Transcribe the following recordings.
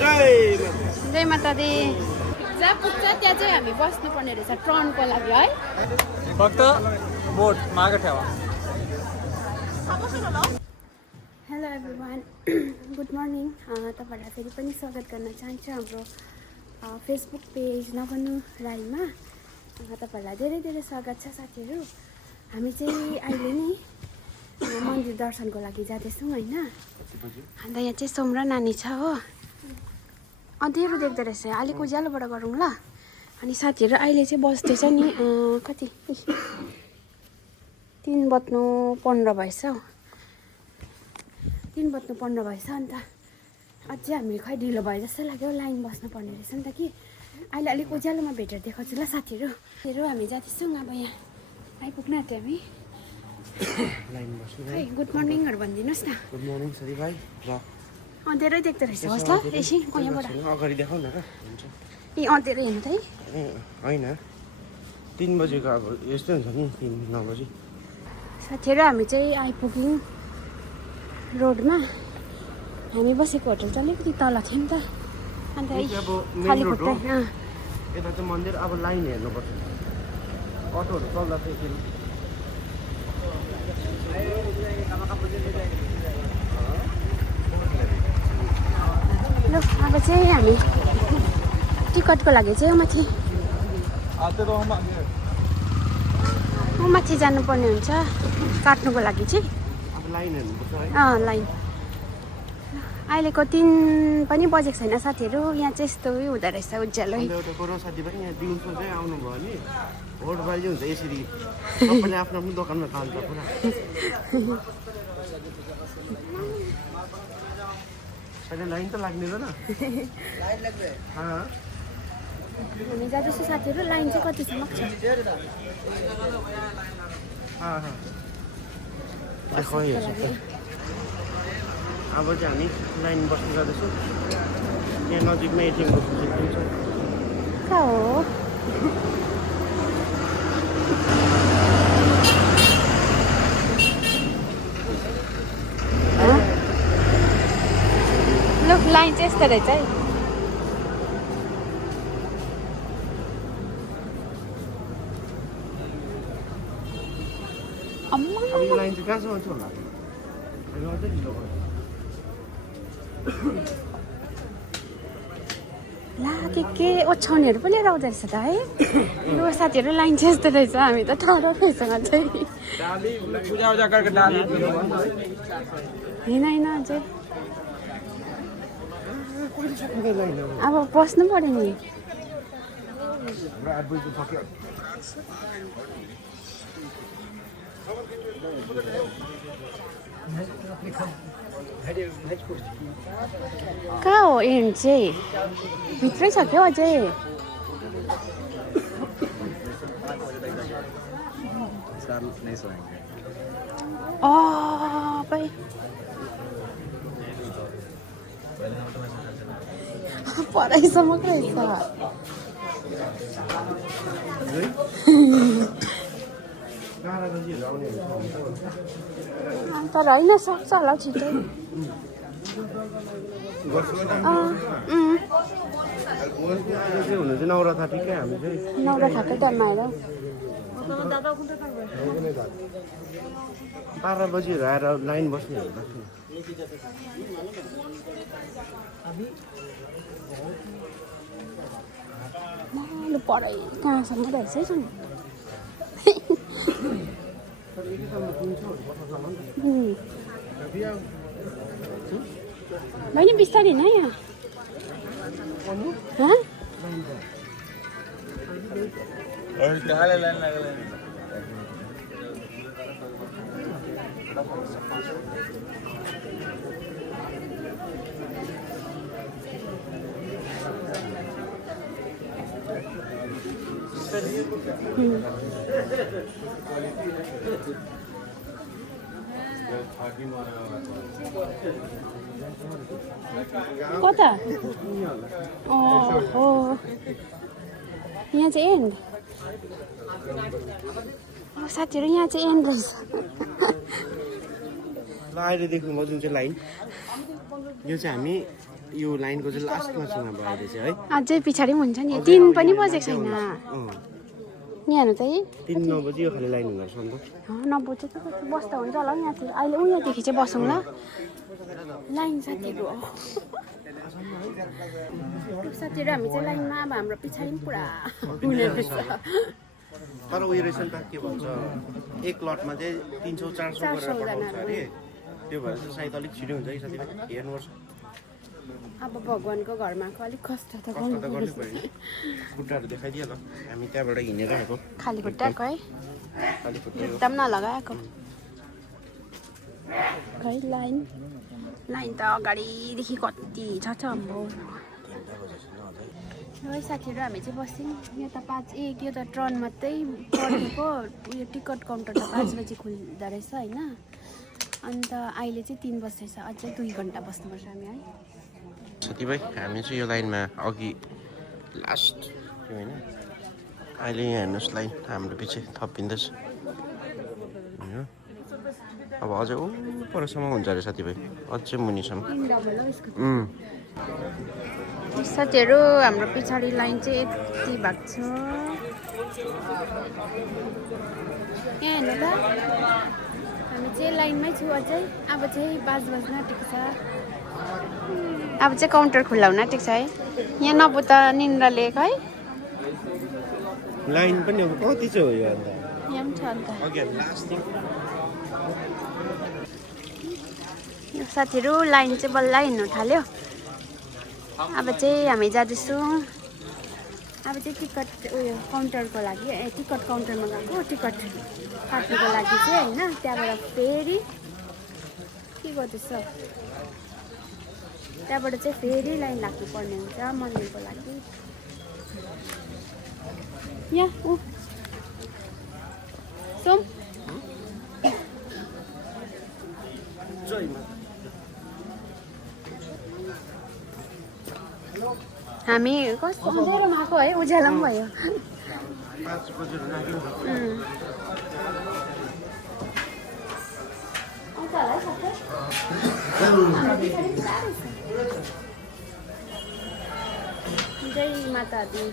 जय माता दी। जहाँ पुग्छ त्यहाँ चाहिँ हामी बस्नुपर्ने रहेछ ट्रनको लागि है। फक्त बोट माग ठेवा। Hello everyone, good morning. तपाईँहरूलाई फेरि पनि स्वागत गर्न चाहन्छु हाम्रो फेसबुक पेज नगर्नु राईमा। तपाईँहरूलाई धेरै धेरै स्वागत छ साथीहरू। हामी चाहिँ अहिले नि मन्दिर दर्शनको लागि जाँदैछौँ होइन। अन्त यहाँ चाहिँ सोम र नानी छ हो। अँध्यारो देख्दो रहेछ, अलिक उज्यालोबाट गरौँ ल। अनि साथीहरू अहिले चाहिँ बस्दैछ नि कति 3:15 भएछ हौ। 3:15 भएछ। अन्त अझै हामी खै ढिलो भयो जस्तो लाग्यो। लाइन बस्नुपर्ने रहेछ नि त कि। अहिले अलिक उज्यालोमा भेटेर देखाउँछु ल साथीहरू। हामी जाँदैछौँ अब। यहाँ आइपुग्न आँट्यो हामी। खै गुड मर्निङहरू भनिदिनुहोस् न। गुड मर्निङ सरी भाइ। अँध्यारै देख्दो रहेछ होस् ल। एकछिन यहाँबाट अगाडि देखाउ न त। हुन्छ ए अँध्यारो हेर्नु त है। होइन 3 बजेको अब यस्तै हुन्छ नि 3-9 बजी। साथीहरू हामी चाहिँ आइपुग्यौँ रोडमा। हामी बसेको होटल चाहिँ अलिकति तल थियौँ त। अन्त खाली खुट्टा यता चाहिँ मन्दिर। अब लाइन हेर्नुपर्छ। अटोहरू चल्दा चाहिँ फेरि ल अब चाहिँ हामी टिकटको लागि चाहिँ माथि जानुपर्ने हुन्छ काट्नुको लागि चाहिँ। अब लाइन हेर्नुपर्छ है। लाइन अहिलेको 3 पनि बजेको छैन साथीहरू। यहाँ चाहिँ यस्तो हुँदो रहेछ उज्यालो। एउटा कोरो साथी पनि यहाँ दिउँसो चाहिँ आउनुभयो भने भोट बाली हुन्छ यसरी। सबैले आफ्नो आफ्नो दोकानमा खान्छ पुरा। अहिले लाइन त लाग्ने र न। हामी जाँदैछौँ साथीहरू। लाइन चाहिँ कतिसम्म छ अब चाहिँ हामी लाइन बस्नु जाँदैछौँ। यहाँ नजिकमै एटिएम बस्नु सक्नुहुन्छ। कहाँ हो? ल लाइन चाहिँ यस्तो रहेछ है। अब यो लाइन चाहिँ कहाँसम्म छ होला? अझै ढिलो भयो। ला के ओछ्याउनेहरू पनि लिएर आउँदो रहेछ त है। लु साथीहरू लाइन चाहिँ यस्तो रहेछ। हामी त टाढो रहेछ अझै। होइन अझै अब बस्नु पर्यो नि। कहाँ हो एन्ड चाहिँ? भित्रै छ क्या अझै। भाइ पढाइसम्म रहेछ। तर होइन सक्छ होला छिटै। हुनु चाहिँ नौरथा ठिकै। हामी चाहिँ नौरथाकै टाइममा आएर 12 बजीहरू आएर लाइन बस्ने ल पढाइ कहाँसम्म रहेछ है। बहिनी बिस्तारै न यहाँ। कता? ओहो यहाँ चाहिँ एन्ड। साथीहरू यहाँ चाहिँ एन्ड रहेछ। ल अहिले देख्नुभयो जुन चाहिँ लाइन, यो चाहिँ हामी यो लाइनको चाहिँ लास्टमा छ अहिले चाहिँ है अझै पछाडि पनि हुन्छ नि 3 पनि बजेको छैन नि हेर्नु त 3 बजे यो खाली लाइन हुँदो रहेछ नि त नबुझ्छ त बस्दा हुन्छ होला यहाँतिर अहिले यहाँदेखि चाहिँ बसौँ ल लाइन साथीहरू हो साथीहरू हामी चाहिँ लाइनमा अब हाम्रो पछाडि पनि पुरा हुने रहेछ तर उयो रहेछ नि त के भन्छ एक लटमा चाहिँ 300-400 गरेर पठाउँछ अरे त्यो भएर चाहिँ सायद अलिक छिटो हुन्छ है साथीभाइ हेर्नुपर्छ अब भगवानको घरमा आएको अलिक कष्ट त गर्नु पर्यो खुट्टाहरू देखाइदियो ल हामी त्यहाँबाट हिँडेर आएको खाली खुट्टाको है खाली खुट्टा जुत्ता पनि नलगाएको खै लाइन त अगाडिदेखि कति छ हाम्रो है साथीहरू हामी चाहिँ बस्यौँ यो त 5 यो त ट्रन मात्रै परेको उयो टिकट काउन्टर त 5 बजी खुल्दो रहेछ होइन अन्त अहिले चाहिँ 3 बज्दैछ अझै 2 घन्टा बस्नुपर्छ हामी है साथीभाइ हामी चाहिँ यो लाइनमा अघि लास्ट थियो होइन अहिले यहाँ हेर्नुहोस् लाइन हाम्रो पछि थपिँदैछ अब अझै परसम्म हुन्छ अरे साथीभाइ अझै मुनिसम्म साथीहरू हाम्रो पछाडि लाइन चाहिँ यति भएको छ यहाँ हेर्नु त हामी चाहिँ लाइनमै छौँ अझै अब चाहिँ 5 बज्न आँटेको छ अब चाहिँ काउन्टर खुल्ला हुन आँटेको छ है यहाँ नबु त निन्द्राले है लाइन पनि अब कति चाहिँ हो यो अन्त यहाँ पनि छ अन्त साथीहरू लाइन चाहिँ बल्ल हिँड्नु थाल्यो अब चाहिँ हामी जाँदैछौँ अब चाहिँ टिकट उयो काउन्टरको लागि टिकट काउन्टरमा गएको टिकट काट्नुको लागि चाहिँ होइन त्यहाँबाट फेरि के गर्दैछ त्यहाँबाट चाहिँ फेरि लाइन लाग्नुपर्ने हुन्छ मन्दिरको लागि यहाँ सोम हामी कस्तो अँध्यारोमा आएको है उज्यालो पनि भयो जय माता दी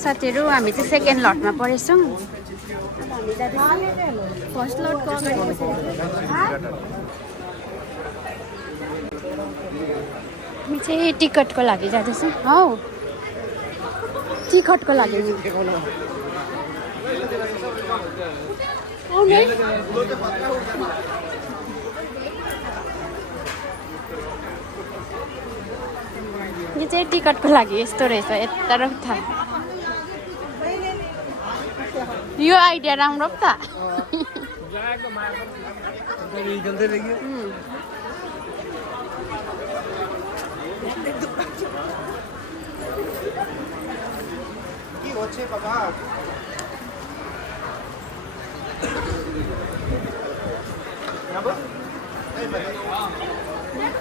साथीहरू हामी चाहिँ सेकेन्ड लटमा परेछौँ हामी जाँदैछौँ फर्स्ट लटको अगाडि हामी चाहिँ टिकटको लागि जाँदैछौँ हौ टिकटको लागि यो चाहिँ टिकटको लागि यस्तो रहेछ यता र उता यो आइडिया राम्रो पो त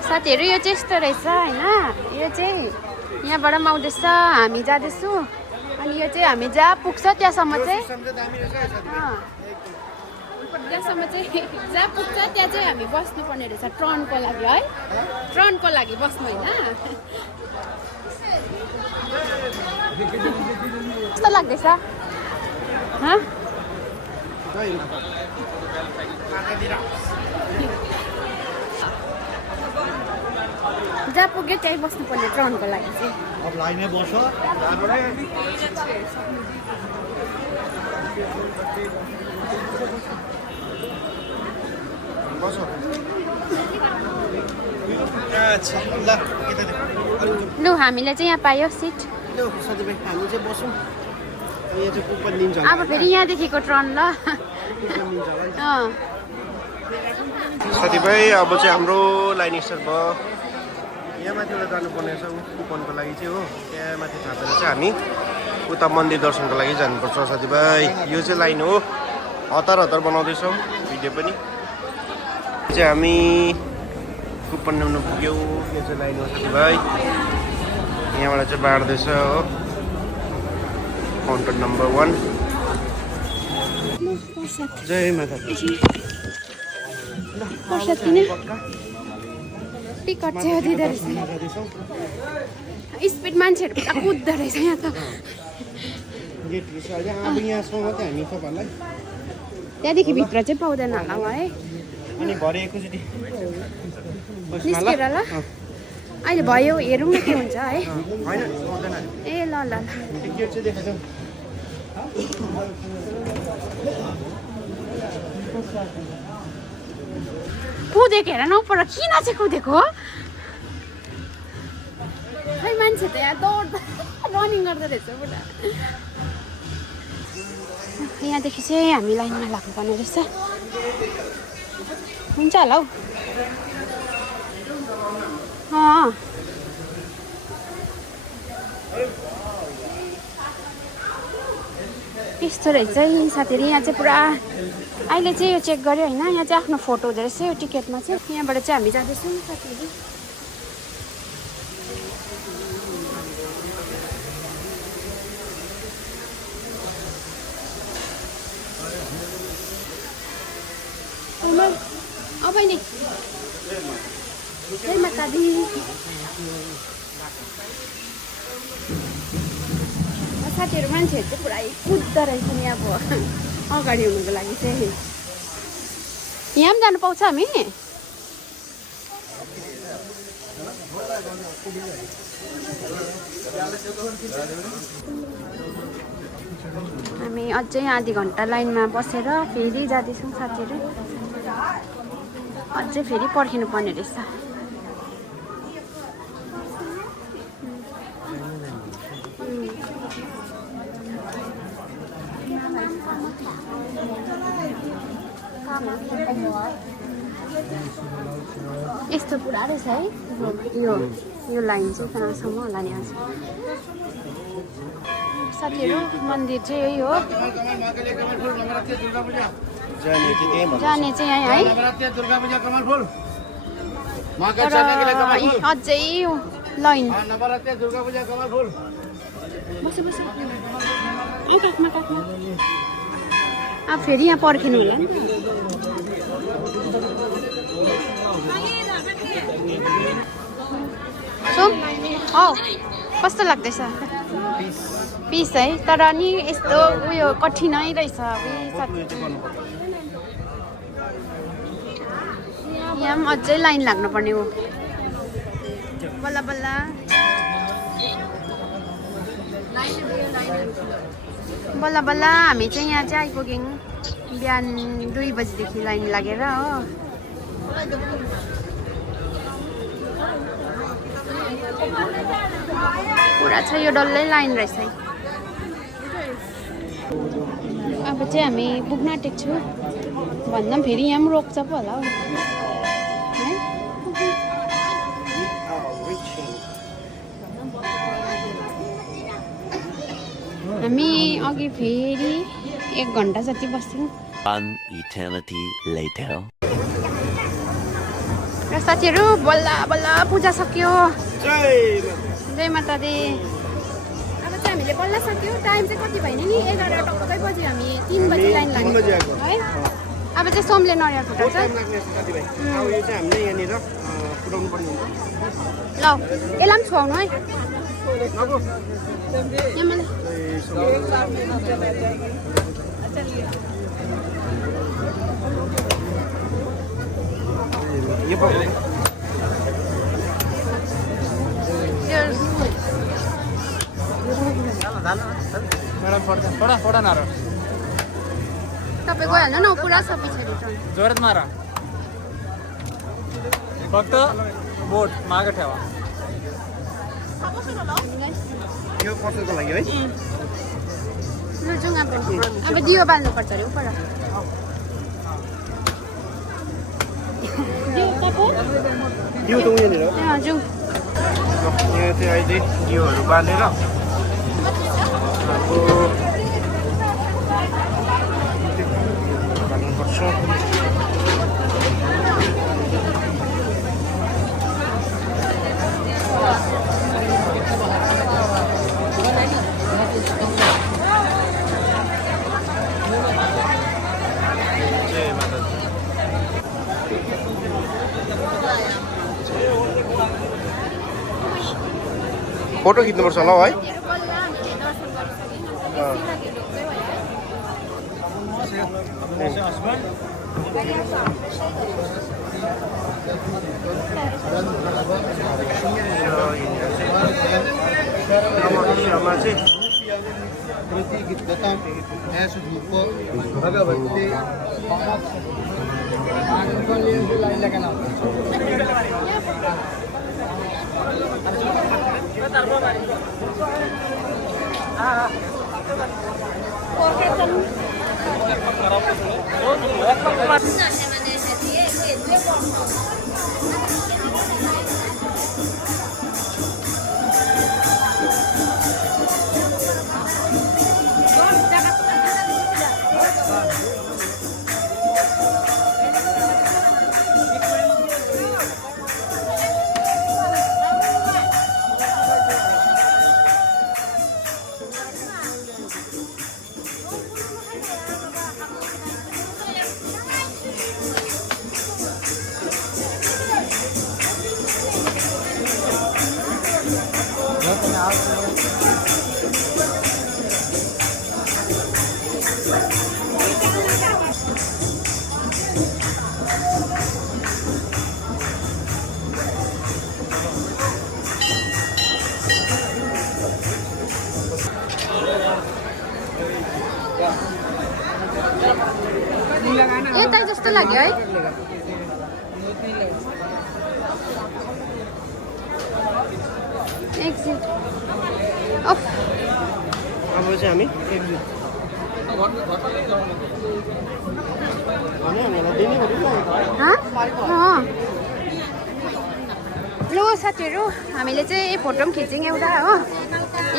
साथीहरू यो चाहिँ यस्तो रहेछ होइन यो चाहिँ यहाँबाट पनि आउँदैछ हामी जाँदैछौँ अनि यो चाहिँ हामी जहाँ पुग्छ त्यहाँसम्म चाहिँ जहाँ पुग्छ त्यहाँ चाहिँ हामी बस्नुपर्ने रहेछ ट्रनको लागि है ट्रनको लागि बस्नु होइन कस्तो लाग्दैछ जहाँ पुग्यो त्यहीँ बस्नुपर्ने ट्रनको लागि चाहिँ अब लाइनै बस्छ लु हामीले चाहिँ यहाँ पायो सिट हामी चाहिँ बसौँ यहाँ चाहिँ कुपन दिन्छ अब फेरि यहाँदेखिको ट्रन ल साथीभाइ अब चाहिँ हाम्रो लाइन स्टार्ट भयो यहाँ माथिबाट जानुपर्ने छ कुपनको लागि चाहिँ हो त्यहाँ माथि थापेर चाहिँ हामी उता मन्दिर दर्शनको लागि जानुपर्छ साथीभाइ यो चाहिँ लाइन हो हतार हतार बनाउँदैछौँ भिडियो पनि चाहिँ हामी कुपन ल्याउनु पुग्यो यो चाहिँ लाइन हो साथीभाइ यहाँबाट चाहिँ बाँड्दैछ हो काउन्टर नम्बर 1 जय माता प्रसाद किन टिकट चाहिँ दिँदो रहेछ स्पिड मान्छेहरू पुरा कुद्दो रहेछ यहाँ त त्यहाँदेखि भित्र चाहिँ पाउँदैन होला है अनि भरे एकैचोटि निस्केर ल अहिले भयो हेरौँ न के हुन्छ है होइन पाउँदैन ए ल ल गेट चाहिँ देखाउँछ कुदेको हेर न पर किन चाहिँ कुदेको खै मान्छे त यहाँ दौड्दा रनिङ गर्दो रहेछ पुरा यहाँदेखि चाहिँ हामी लाइनमा लाग्नुपर्ने रहेछ हुन्छ होला हौ यस्तो रहेछ साथीहरू यहाँ चाहिँ पुरा अहिले चाहिँ यो चेक गऱ्यो होइन यहाँ चाहिँ आफ्नो फोटो हुँदो रहेछ यो टिकटमा चाहिँ यहाँबाट चाहिँ हामी जाँदैछौँ साथीहरू अब नि जय माता दी साथीहरू मान्छेहरू चाहिँ पुरै कुद्दो रहेछ नि अब अगाडि हुनुको लागि चाहिँ यहाँ पनि जानु पाउँछ हामी हामी अझै आधी घन्टा लाइनमा बसेर फेरि जाँदैछौँ साथीहरू अझै फेरि पर्खिनु पर्ने रहेछ यस्तो पुरा रहेछ है यो लाइन चाहिँ कहाँसम्म होला नि आज साथीहरू मन्दिर चाहिँ यही हो जाने चाहिँ यहीँ है अझै लाइन बस्यो बस्यो काखमा काखमा अब फेरि यहाँ पर्खिनु होला नि सो कस्तो लाग्दैछ पिस है तर नि यस्तो उयो कठिनै रहेछ यहाँ पनि अझै लाइन लाग्नुपर्ने हो बल्ल बल्ल बल्ल बल्ल हामी चाहिँ यहाँ चाहिँ आइपुग्यौँ बिहान 2 बजीदेखि लाइन लागेर हो पुरा छ यो डल्लै लाइन रहेछ है अब चाहिँ हामी पुग्न आँटेको छु भन्दा पनि फेरि यहाँ पनि रोक्छ पो होला हौ है हामी अघि फेरि 1 घन्टा जति बस्थ्यौँ र साथीहरू बल्ल बल्ल पूजा सक्यो जय माता दी अब चाहिँ हामीले बल्ल सक्यो टाइम चाहिँ कति भयो नि 11 टक्कै बजी हामी 3 बजी लाइन लाग्यो है अब चाहिँ सोमले नरियल फुटाउँछ ल यसलाई पनि छुवाउनु है तपाईँ गइहाल्नु न पुरा छ पछाडि जोरात मारा फक्त बोट मागे ठेवा यो कसैको लागि है लु जाउँ अब दियो बाल्नुपर्छ अरे उपर यो त उयोनिर जाउँ यहाँ चाहिँ अहिले दियोहरू बालेर फोटो खिच्नुपर्छ होला हौ है यता जस्तो लाग्यो है एक्जिट अफ अब चाहिँ हामी लो साथीहरू हामीले चाहिँ फोटो पनि खिच्यौँ एउटा हो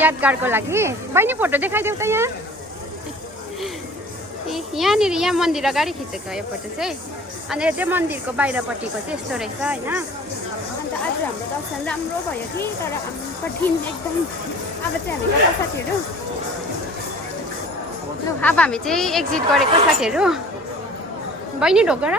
यादगारको लागि बहिनी फोटो देखाइदेऊ त यहाँ यहाँनिर यहाँ मन्दिर अगाडि खिचेको यो फोटो चाहिँ अनि यो चाहिँ मन्दिरको बाहिरपट्टिको चाहिँ यस्तो रहेछ होइन अन्त आज हाम्रो दर्शन राम्रो भयो कि तर कठिन एकदम अब चाहिँ हामी गएको साथीहरू ल अब हामी चाहिँ एक्जिट गरेको साथीहरू बहिनी ढोक गर